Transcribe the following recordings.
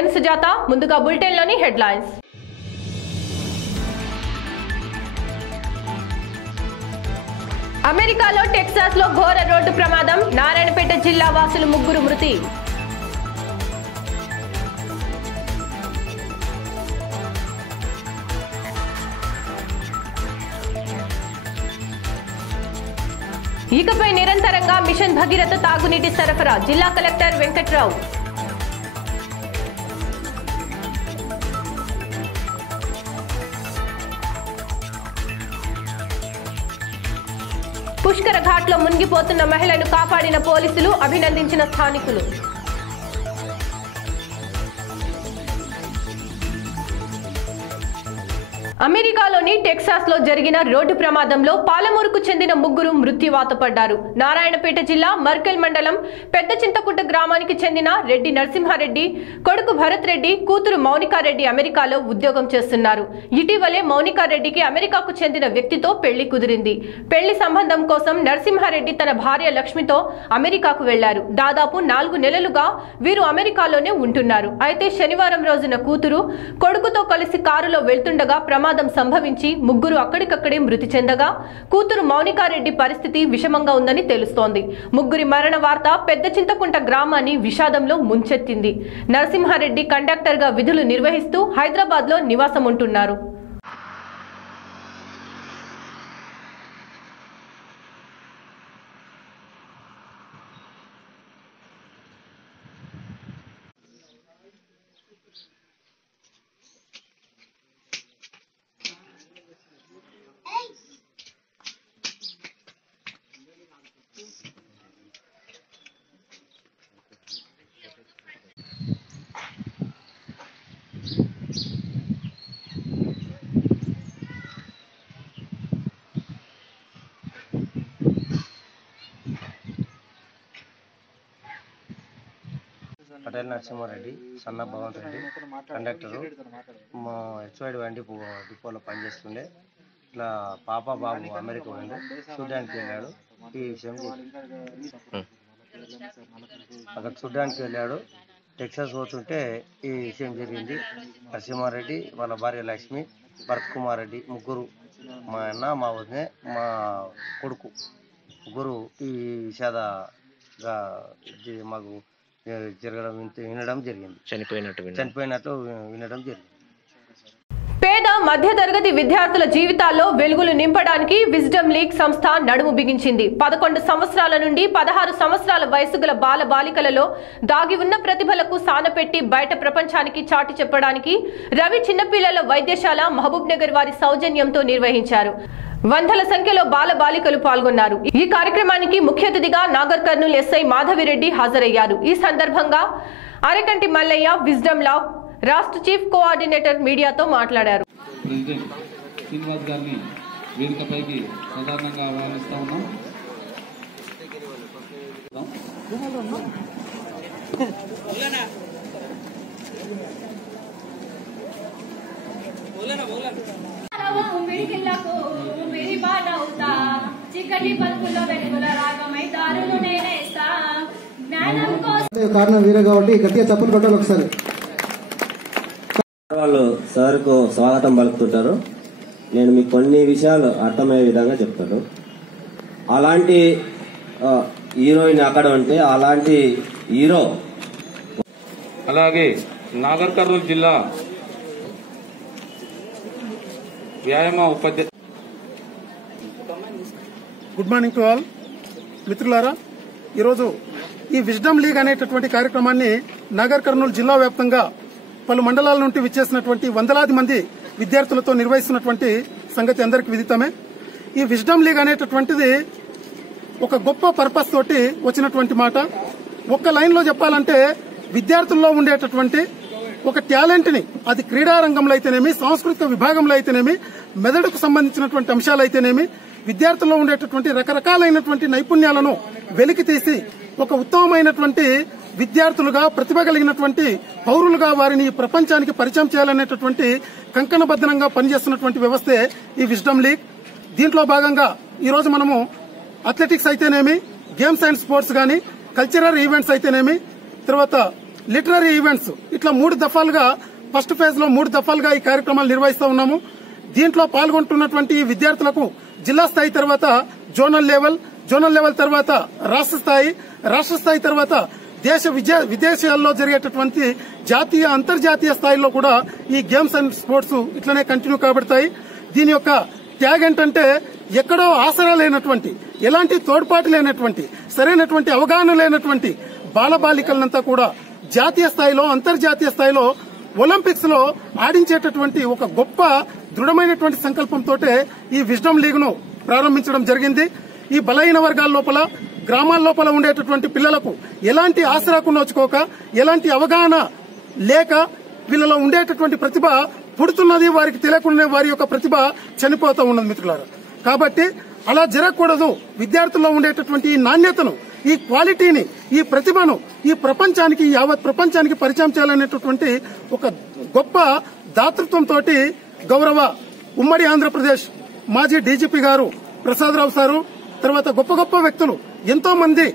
నేను సుజాత. ముందుగా బులెటిన్లోని హెడ్లైన్స్. అమెరికాలో టెక్సాస్లో ఘోర రోడ్డు ప్రమాదం. నారాయణపేట జిల్లా వాసులు 3 మృతి. ఇకపై నిరంతరంగా మిషన్ భగీరథ తాగునీటి సరఫరా. జిల్లా కలెక్టర్ వెంకట్రావు. పుష్కర ఘాట్లో మునిగిపోతున్న మహిళను కాపాడిన పోలీసులు, అభినందించిన స్థానికులు. అమెరికాలోని టెక్సాస్ లో జరిగిన రోడ్డు ప్రమాదంలో పాలమూరుకు చెందిన 3 మృత్యువాత పడ్డారు. నారాయణపేట జిల్లా మర్కెల్ మండలం పెద్ద చింతకుంట గ్రామానికి చెందిన రెడ్డి నరసింహారెడ్డి కొడుకు భరత్ రెడ్డి, కూతురు మౌనికారెడ్డి అమెరికాలో ఉద్యోగం చేస్తున్నారు. ఇటీవలే మౌనికారెడ్డికి అమెరికాకు చెందిన వ్యక్తితో పెళ్లి కుదిరింది. పెళ్లి సంబంధం కోసం నరసింహారెడ్డి తన భార్య లక్ష్మితో అమెరికాకు వెళ్లారు. దాదాపు 4 నెలలుగా వీరు అమెరికాలోనే ఉంటున్నారు. అయితే శనివారం రోజున కూతురు కొడుకుతో కలిసి కారులో వెళ్తుండగా ప్రమాదం సంభవించి 3 అక్కడికక్కడే మృతి చెందగా కూతురు మౌనికారెడ్డి పరిస్థితి విషమంగా ఉందని తెలుస్తోంది. 3 మరణ వార్త పెద్ద చింతకుంట గ్రామాన్ని విషాదంలో ముంచెత్తింది. నరసింహారెడ్డి కండక్టర్ గా విధులు నిర్వహిస్తూ హైదరాబాద్ లో నివాసం ఉంటున్నారు. పటేల్ నరసింహారెడ్డి, సన్న భగవంత్ రెడ్డి, కండక్టరు. మా హెచ్వైడి వండి డిపోలో పనిచేస్తుండే. ఇట్లా పాప బాబు అమెరికా పోయిండు, చూడడానికి వెళ్ళాడు. ఈ విషయం అక్కడ చూడడానికి వెళ్ళాడు. టెక్సాస్ పోతుంటే ఈ విషయం జరిగింది. నరసింహారెడ్డి, వాళ్ళ భార్య లక్ష్మి, భరత్ కుమార్ రెడ్డి 3, మా అన్న, మా వదిన, మా కొడుకు 3 ఈ విషాదగా మాకు జరగడం వినడం జరిగింది. చనిపోయినట్టు వినడం జరిగింది. పేద మధ్యతరగతి విద్యార్థుల జీవితాల్లో వెలుగులు నింపడానికి విజ్డమ్ లీగ్ సంస్థ నడుము బిగించింది. 11 సంవత్సరాల నుండి 16 సంవత్సరాల వయసు గల బాల బాలికలలో దాగి ఉన్న ప్రతిభలకు సానపెట్టి బయట ప్రపంచానికి చాటి చెప్పడానికి రవి చిన్నపిల్లల వైద్యశాల మహబూబ్ నగర్ వారి సౌజన్యంతో నిర్వహించారు. వందల సంఖ్యలో బాల బాలికలు పాల్గొన్నారు. ఈ కార్యక్రమానికి ముఖ్య అతిథిగా నాగర్ కర్నూలు ఎస్ఐ మాధవిరెడ్డి హాజరయ్యారు. ఈ సందర్భంగా అరకంటి మల్లయ్య విజ్డమ్ లాగ్ రాష్ట్ర చీఫ్ కోఆర్డినేటర్ మీడియాతో మాట్లాడారు. శ్రీనివాస్ గారిని వేదికపైకి సాధారణంగా ఆహ్వానిస్తా ఉన్నాం. కారణం వీరే కాబట్టి గట్టిగా చప్పులు కొట్టాలి ఒకసారి. వాళ్ళు సార్కు స్వాగతం పలుకుతుంటారు. నేను మీకు కొన్ని విషయాలు అర్థమయ్యే విధంగా చెప్తాను. అలాంటి హీరోయిన్ అక్కడ ఉంటే అలాంటి హీరో. అలాగే నాగర్ కర్నూలు జిల్లా వ్యాయామ ఉపాధ్యాయ. గుడ్ మార్నింగ్ టు ఆల్ మిత్రులారా. ఈరోజు ఈ విజ్డమ్ లీగ్ అనేటటువంటి కార్యక్రమాన్ని నాగర్ కర్నూలు జిల్లా వ్యాప్తంగా పలు మండలాల నుండి విచ్చేసినటువంటి వందలాది మంది విద్యార్థులతో నిర్వహిస్తున్నటువంటి సంగతి అందరికీ విదితమే. ఈ విజ్డమ్ లీగ్ అనేటటువంటిది ఒక గొప్ప పర్పస్ తోటి వచ్చినటువంటి మాట. ఒక్క లైన్ లో చెప్పాలంటే విద్యార్థుల్లో ఉండేటటువంటి ఒక టాలెంట్ ని, అది క్రీడా రంగంలో అయితేనేమి, సాంస్కృతిక విభాగంలో అయితేనేమి, మెదడుకు సంబంధించినటువంటి అంశాలు అయితేనేమి, విద్యార్థుల్లో ఉండేటటువంటి రకరకాలైనటువంటి నైపుణ్యాలను వెలికి తీసి ఒక ఉత్తమమైనటువంటి విద్యార్థులుగా, ప్రతిభ కలిగినటువంటి పౌరులుగా వారిని ప్రపంచానికి పరిచయం చేయాలనేటటువంటి కంకణబద్ధంగా పనిచేస్తున్నటువంటి వ్యవస్థే ఈ విజ్డమ్ లీగ్. దీంట్లో భాగంగా ఈ రోజు మనము అథ్లెటిక్స్ అయితేనేమి, గేమ్స్ అండ్ స్పోర్ట్స్ గాని, కల్చరల్ ఈవెంట్స్ అయితేనేమి, తర్వాత లిటరరీ ఈవెంట్స్ ఇట్లా 3 దఫాలుగా ఫస్ట్ ఫేజ్ లో 3 దఫాలుగా ఈ కార్యక్రమాలు నిర్వహిస్తా ఉన్నాము. దీంట్లో పాల్గొంటున్నటువంటి విద్యార్థులకు జిల్లా స్థాయి తర్వాత జోనల్ లెవెల్ తర్వాత రాష్ట్ర స్థాయి తర్వాత విదేశాల్లో జరిగేటటువంటి జాతీయ అంతర్జాతీయ స్థాయిలో కూడా ఈ గేమ్స్ అండ్ స్పోర్ట్స్ ఇట్లనే కంటిన్యూ కాబడతాయి. దీని యొక్క ట్యాగ్ ఏంటంటే ఎక్కడో ఆసరా లేనటువంటి, ఎలాంటి తోడ్పాటు లేనటువంటి, సరైనటువంటి అవగాహన లేనటువంటి బాలబాలికలంతా కూడా జాతీయ స్థాయిలో అంతర్జాతీయ స్థాయిలో ఒలింపిక్స్ లో ఆడించేటటువంటి ఒక గొప్ప దృఢమైనటువంటి సంకల్పంతో ఈ విజ్డమ్ లీగ్ ను ప్రారంభించడం జరిగింది. ఈ బలహీన వర్గాల లోపల, గ్రామాల లోపల ఉండేటటువంటి పిల్లలకు ఎలాంటి ఆసరాకు నోచుకోక, ఎలాంటి అవగాహన లేక వీళ్ళలో ఉండేటటువంటి ప్రతిభ పుడుతున్నది, వారికి తెలియకుండా వారి యొక్క ప్రతిభ చనిపోతూ ఉన్నది మిత్రులారా. కాబట్టి అలా జరగకూడదు. విద్యార్థుల్లో ఉండేటటువంటి ఈ నాణ్యతను, ఈ క్వాలిటీని, ఈ ప్రతిభను ఈ ప్రపంచానికి, యావత్ ప్రపంచానికి పరిచయం చేయాలనేటటువంటి ఒక గొప్ప దాతృత్వంతో గౌరవ ఉమ్మడి ఆంధ్రప్రదేశ్ మాజీ డీజీపీ గారు ప్రసాదరావు సారు, తర్వాత గొప్ప గొప్ప వ్యక్తులు ఎంతో మంది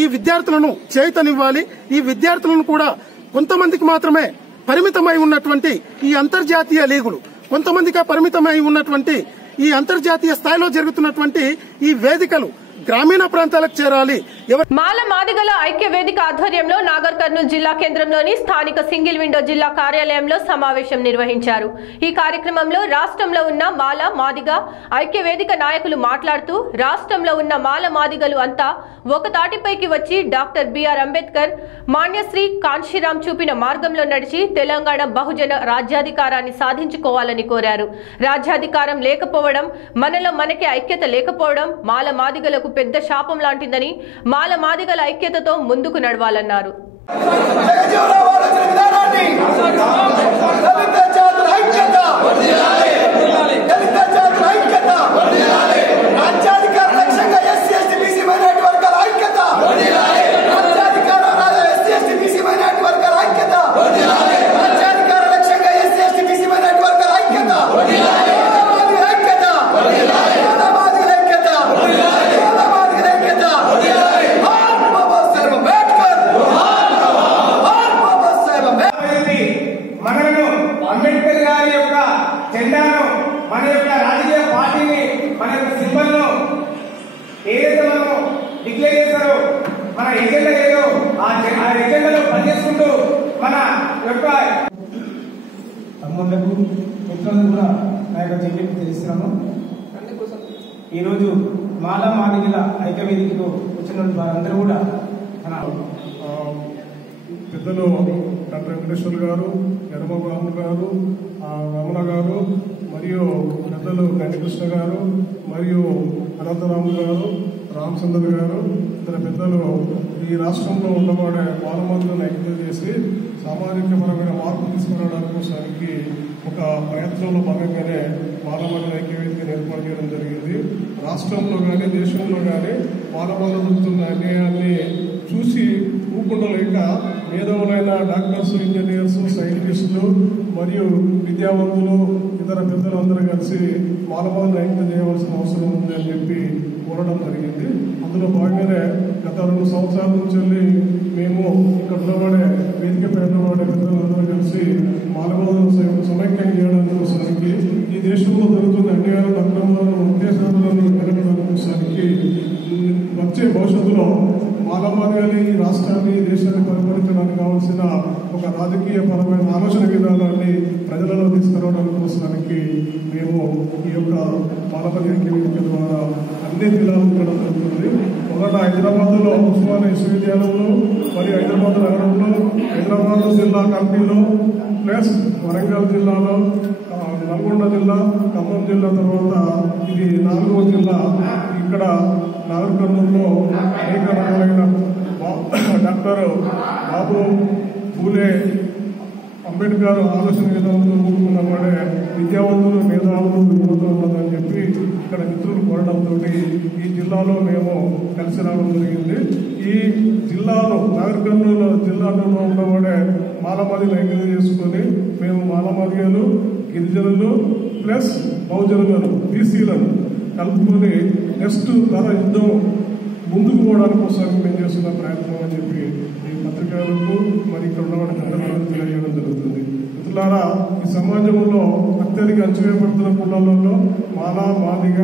ఈ విద్యార్థులను చేతనివ్వాలి. ఈ విద్యార్థులను కూడా కొంతమందికి మాత్రమే పరిమితమై ఉన్నటువంటి ఈ అంతర్జాతీయ లీగులు, కొంతమందికి పరిమితమై ఉన్నటువంటి ఈ అంతర్జాతీయ స్థాయిలో జరుగుతున్నటువంటి ఈ వేదికలు గ్రామీణ ప్రాంతాలకు చేరాలి. మాల మాదిగల ఐక్య వేదిక ఆధ్వర్యంలో నాగర్ కర్నూలు జిల్లా కేంద్రంలోని స్థానిక సింగిల్ విండో జిల్లా కార్యాలయంలో సమావేశం నిర్వహించారు. ఈ కార్యక్రమంలో రాష్ట్రంలో ఉన్న మాల మాదిగ ఐక్య వేదిక నాయకులు మాట్లాడుతూ, రాష్ట్రంలో ఉన్న మాల మాదిగలు అంతా ఒక తాటిపైకి వచ్చి డాక్టర్ బిఆర్ అంబేద్కర్, మాన్యశ్రీ కాంశీరాం చూపిన మార్గంలో నడిచి తెలంగాణ బహుజన రాజ్యాధికారాన్ని సాధించుకోవాలని కోరారు. రాజ్యాధికారం లేకపోవడం, మనలో మనకి ఐక్యత లేకపోవడం మాల మాదిగలకు పెద్ద శాపం లాంటిదని, మాల మాదిగల ఐక్యతతో ముందుకు నడవాలన్నారు. అంబేద్కర్ గారి యొక్క జెండాను, మన యొక్క రాజకీయ పార్టీని, మన యొక్క సింబల్ ను ఏదైతే మనం డిక్లేర్ చేస్తారో, మన ఎజెండా ఏదో ఆ ఎజెండాలో పనిచేసుకుంటూ మన యొక్క తమ్ముళ్లకు మిత్రులకు కూడా నా యొక్క జెండాను తెలుస్తున్నాము. ఈరోజు మాల మాదిగల ఐక్య వేదికకు వచ్చిన వారందరూ కూడా పెద్దలు డాక్టర్ వెంకటేశ్వర్ గారు, యనమరాము గారు, రమణ గారు, మరియు పెద్దలు గండికృష్ణ గారు, మరియు అనంతరాము గారు, రామచంద్ర గారు, ఇతర పెద్దలు ఈ రాష్ట్రంలో ఉండబడే మానవాళులను ఐక్యం చేసి సామాజికపరమైన మార్పు తీసుకురావడానికి కోసానికి ఒక ప్రయత్నంలో భాగంగానే మానవాళుల ఐక్యవేదికను ఏర్పాటు చేయడం జరిగింది. రాష్ట్రంలో కానీ దేశంలో కానీ మానవాళులు జరుగుతున్న అన్యాయాన్ని చూసి ఊపుకుండలేక మేధావులైన డాక్టర్స్, ఇంజనీర్స్, సైంటిస్టులు మరియు విద్యావంతులు, ఇతర పెద్దలందరూ కలిసి మానవాళులను ఐక్యం చేయవలసిన అవసరం ఉంది అని చెప్పి కోరడం జరిగింది. అందులో భాగంగానే గత 2 సంవత్సరాల నుంచి మేము ఇక్కడ ఉండబడే వేదిక పైన ఉండే పెద్దలందరూ కలిసి మానవాళులను సమైక్యం చేయడం కోసానికి, ఈ దేశంలో జరుగుతున్న అన్యాయాలను, అక్రమాలను, ఉద్దేశాలను పెరగడం కోసానికి వచ్చే భవిష్యత్తులో మానవాళిని, ఈ రాష్ట్రాన్ని, దేశాన్ని పరిపాలించడానికి కావాల్సిన ఒక రాజకీయ పరమైన ఆలోచన విధానాన్ని ప్రజలలో తీసుకురావడం కోసానికి మేము ఈ యొక్క మానవాళి ఐక్య వేదిక ద్వారా అన్ని జిల్లాలు కూడా జరుగుతుంది. మొదట హైదరాబాద్లో ఉస్మానియా విశ్వవిద్యాలయంలో, మరియు హైదరాబాద్ నగరంలో, హైదరాబాద్ జిల్లా కమిటీలో, ప్లస్ వరంగల్ జిల్లాలో, నల్గొండ జిల్లా, ఖమ్మం జిల్లా, తర్వాత ఇది 4వ జిల్లా ఇక్కడ నాగర్ కర్నూలులో అనేక రకాలైన డాక్టర్ బాబు పూలే అంబేద్కర్ ఆలోచన విధానంలో కూడుకున్నవాడే విద్యావంతులు, మేధావులు ఉన్నదని చెప్పి ఇక్కడ మిత్రులు కోరడంతో ఈ జిల్లాలో మేము కలిసి రావడం జరిగింది. ఈ జిల్లాలో నాగర్ కర్నూలు జిల్లాలో ఉన్నవాడే మాలమాదిగలు ఐక్యం చేసుకొని మేము మాలమాదిగలు, గిరిజనులు ప్లస్ బహుజనులను, బీసీలను కలుపుకొని నెక్స్ట్ తర యుద్ధం ముందుకు పోవడానికి కోసం మేము చేస్తున్న ప్రయత్నం అని చెప్పి ఈ పత్రికలకు మరి ఇక్కడ ఉన్నటువంటి ధన్యవాదాలు తెలియజేయడం జరుగుతుంది. మిత్రులారా, ఈ సమాజంలో అత్యధిక అణచివేయబడుతున్న కులాలలో మాలా, మాదిగ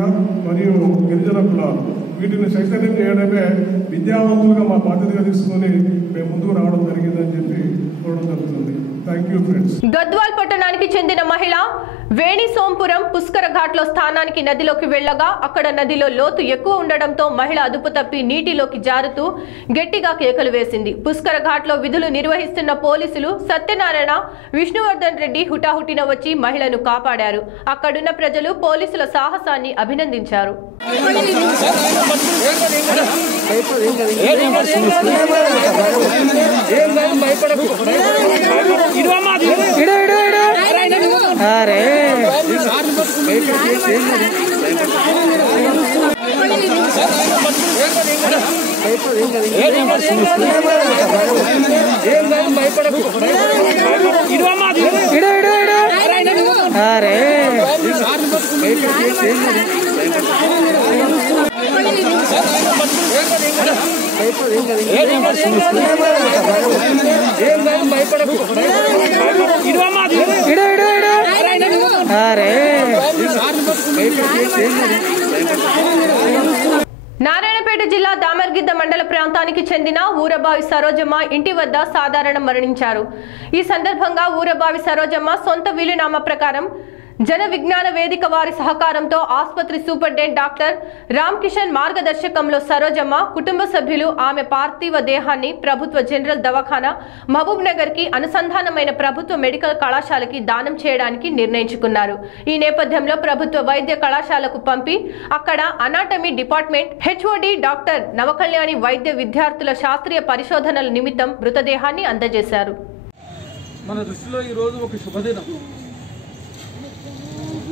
మరియు గిరిజన కులాలు, వీటిని చైతన్యం చేయడమే విద్యావంతులుగా మా బాధ్యతగా తీసుకొని మేము ముందుకు రావడం జరిగిందని చెప్పి కోరడం జరుగుతుంది. Thank you friends. గద్వాల్ పట్టణానికి చెందిన మహిళ వేణి సోంపురం పుష్కర ఘాట్లో స్థానానికి నదిలోకి వెళ్లగా అక్కడ నదిలో లోతు ఎక్కువ ఉండడంతో మహిళ అదుపు తప్పి నీటిలోకి జారుతూ గట్టిగా కేకలు వేసింది. పుష్కర ఘాట్లో విధులు నిర్వహిస్తున్న పోలీసులు సత్యనారాయణ, విష్ణువర్ధన్ రెడ్డి హుటాహుటిన వచ్చి మహిళను కాపాడారు. అక్కడున్న ప్రజలు పోలీసుల సాహసాన్ని అభినందించారు. నారాయణపేట జిల్లా దామర్గిద్ద మండల ప్రాంతానికి చెందిన ఊరబావి సరోజమ్మ ఇంటి వద్ద సాధారణ మరణించారు. ఈ సందర్భంగా ఊరబావి సరోజమ్మ సొంత వీలునామా ప్రకారం జన విజ్ఞాన వేదిక వారి సహకారంతో ఆసుపత్రి సూపరింటెండెంట్ డాక్టర్ రామ్ కిషన్ మార్గదర్శకంలో సరోజమ్మ కుటుంబ సభ్యులు ఆమె పార్థివ దేహాన్ని ప్రభుత్వ జనరల్ దవాఖానా మహబూబ్ నగర్ కి అనుసంధానమైన ప్రభుత్వ మెడికల్ కళాశాలకి దానం చేయడానికి నిర్ణయించుకున్నారు. ఈ నేపథ్యంలో ప్రభుత్వ వైద్య కళాశాలకు పంపి అక్కడ అనాటమీ డిపార్ట్మెంట్ హెచ్ఓడి డాక్టర్ నవకళ్యాణి వైద్య విద్యార్థుల శాస్త్రీయ పరిశోధనల నిమిత్తం మృతదేహాన్ని అందజేశారు. మన దృష్టిలో ఈ రోజు ఒక శుభదినం.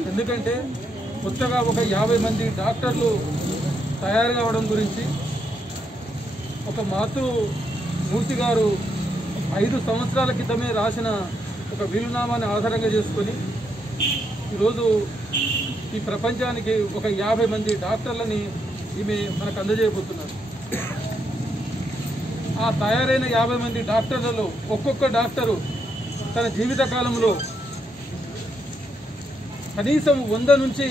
ఎందుకంటే కొత్తగా ఒక 50 మంది డాక్టర్లు తయారు కావడం గురించి ఒక మాతృమూర్తి గారు 5 సంవత్సరాల క్రితమే రాసిన ఒక వీలునామాని ఆధారంగా చేసుకొని ఈరోజు ఈ ప్రపంచానికి ఒక 50 మంది డాక్టర్లని ఈమె మనకు అందజేయబోతున్నారు. ఆ తయారైన 50 మంది డాక్టర్లలో ఒక్కొక్క డాక్టరు తన జీవిత కాలంలో కనీసం 100 నుంచి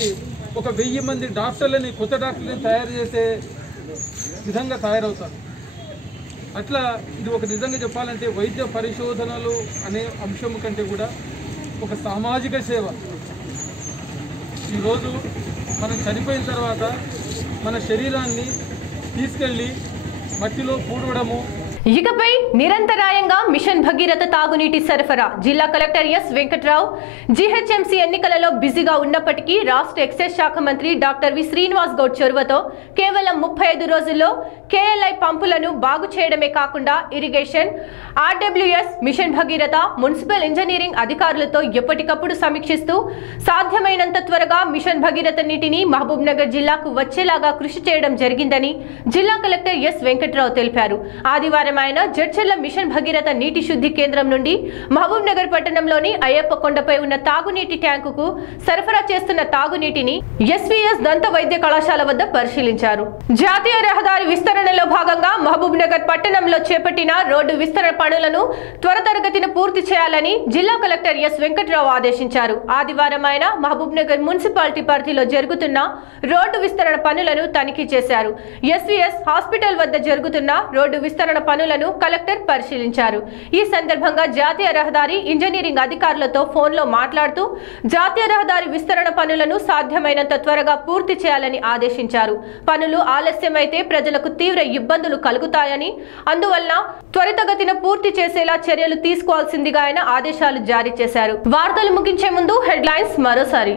ఒక 1000 మంది డాక్టర్లని, కొత్త డాక్టర్లని తయారు చేసే విధంగా తయారవుతారు. అట్లా ఇది ఒక నిజంగా చెప్పాలంటే వైద్య పరిశోధనలు అనే అంశం కంటే కూడా ఒక సామాజిక సేవ. ఈరోజు మనం చనిపోయిన తర్వాత మన శరీరాన్ని తీసుకెళ్ళి మట్టిలో పూడవడము. ఇకపై నిరంతరాయంగా మిషన్ భగీరథ తాగునీటి సరఫరా. జిల్లా కలెక్టర్ ఎస్ వెంకట్రావు జీహెచ్ఎంసీ ఎన్నికలలో బిజీగా ఉన్నప్పటికీ రాష్ట్ర ఎక్సైజ్ శాఖ మంత్రి డాక్టర్ వి శ్రీనివాస్ గౌడ్ చొరవతో కేవలం 35 రోజుల్లో కేఎల్ఐ పంపులను బాగు చేయడమే కాకుండా irrigation, RWS, mission Bhagiratha, municipal engineering అధికారులతో ఎప్పటికప్పుడు సమీక్షిస్తూ సాధ్యమైనంత త్వరగా మిషన్ భగీరథ నీటిని మహబూబ్ నగర్ జిల్లాకు వచ్చేలాగా కృషి చేయడం జరిగిందని జిల్లా కలెక్టర్ ఎస్ వెంకట్రావు తెలిపారు. ఆదివారం ఆయన జడ్చర్ల మిషన్ భగీరథ నీటి శుద్ధి కేంద్రం నుండి మహబూబ్ నగర్ పట్టణంలోని అయ్యప్ప కొండపై ఉన్న తాగునీటి ట్యాంకుకు సరఫరా చేస్తున్న తాగునీటిని ఎస్వీఎస్ దంత వైద్య కళాశాల వద్ద పరిశీలించారు. జాతీయ రహదారి విస్తరణలో భాగంగా మహబూబ్ నగర్ పట్టణంలో చేపట్టిన రోడ్డు విస్తరణ పనులను త్వరితగతిన పూర్తి చేయాలని జిల్లా కలెక్టర్ ఎస్ వెంకట్రావు ఆదేశించారు. ఆదివారం ఆయన మహబూబ్ నగర్ మున్సిపాలిటీ పరిధిలో జరుగుతున్న రోడ్డు విస్తరణ పనులను తనిఖీ చేశారు. ఎస్వీఎస్ హాస్పిటల్ వద్ద జరుగుతున్న రోడ్డు విస్తరణ పనులను కలెక్టర్ పరిశీలించారు. ఈ సందర్భంగా జాతీయ రహదారి ఇంజనీరింగ్ అధికారులతో ఫోన్లో మాట్లాడుతూ జాతీయ రహదారి విస్తరణ పనులను సాధ్యమైనంత త్వరగా పూర్తి చేయాలని ఆదేశించారు. పనులు ఆలస్యమైతే ప్రజలకు తీవ్ర ఇబ్బందులు కలుగుతాయని, అందువల్ల త్వరితగతిన పూర్తి చేసేలా చర్యలు తీసుకోవాల్సిందిగా ఆయన ఆదేశాలు జారీ చేశారు. వార్తలు ముగించే ముందు హెడ్లైన్స్ మరోసారి.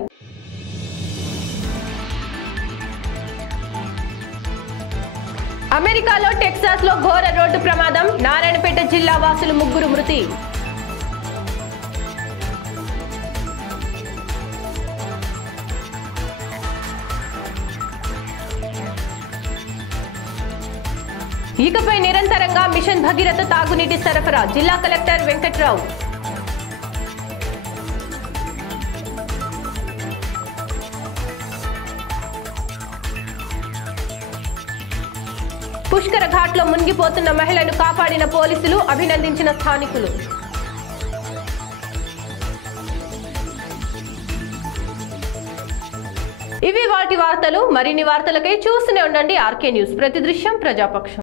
అమెరికాలో టెక్సాస్ లో ఘోర రోడ్డు ప్రమాదం, నారాయణపేట జిల్లా వాసులు 3 మృతి. ఇకపై నిరంతరంగా మిషన్ భగీరథ తాగునీటి సరఫరా. జిల్లా కలెక్టర్ వెంకట్రావు. పుష్కర ఘాట్లో మునిగిపోతున్న మహిళను కాపాడిన పోలీసులు, అభినందించిన స్థానికులు. ఇవి వాటి వార్తలు. మరిన్ని వార్తలకై చూస్తూనే ఉండండి ఆర్కే న్యూస్. ప్రతి దృశ్యం ప్రజాపక్షం.